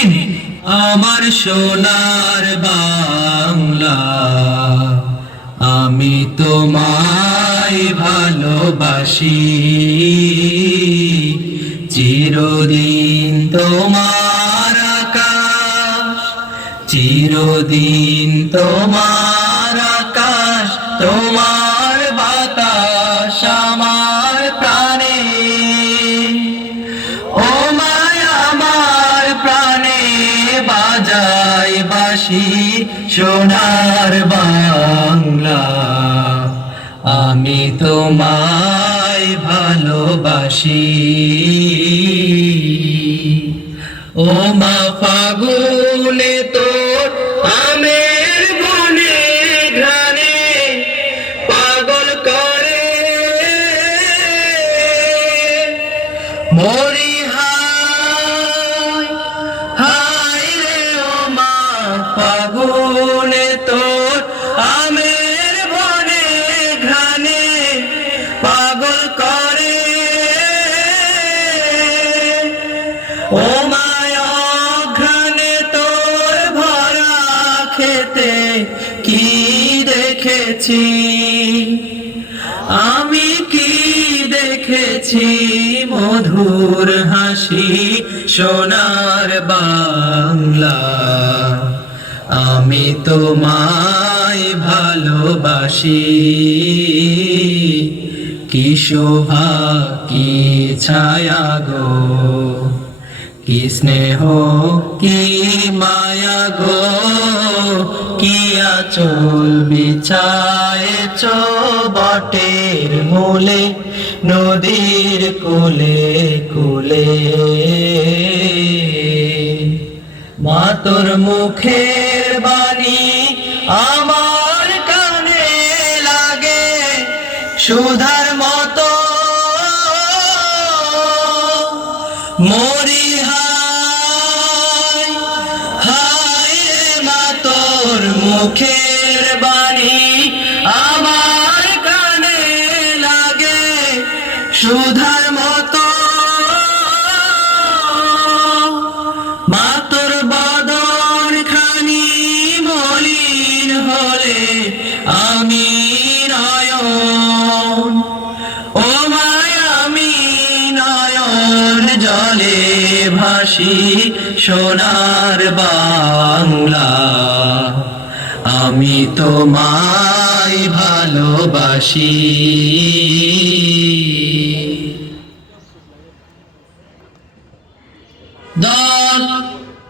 দিন আমার সোনার বাংলা, আমি তোমায় ভালোবাসি। চিরদিন তোমার আকাশ, চিরদিন তোমার আকাশ, তোমার বাতাস আমার প্রাণে। ও মায় আমার প্রাণে বাজায় বাঁশি সোনার বাংলা, আমি তোমায় ভালোবাসি। ও মা ফাগুনে তোর আমের বনে ঘ্রাণে পাগল করে মরি হায় হায় রে। ও মা ফাগুনে তোর আমের বনে ঘ্রাণে পাগল করে। ও মায়া ঘ্রাণে তোর ভরা খেতে কি দেখেছি, আমি কি দেখেছি মধুর হাসি সোনার বাংলা, আমি তোমায় ভালোবাসি। কি শোভা কি ছায়া গো, কি স্নেহ কি মায়া গো, কি আঁচল বিছায়েছ বটের মূলে নদীর কোলে কোলে। মা তোর মুখের বাণী আমার কানে লাগে সুধার মতো, মরি হায় হায় রে। মা তোর মুখের বাণী আমার কানে লাগে সুধার মতো, মা তোর বদন খানি মলিন হলে আমি নয়ন, ও মায় আমি নয়ন জলে ভাসি সোনার বাংলা, আমি তোমায় ভালোবাসি। দল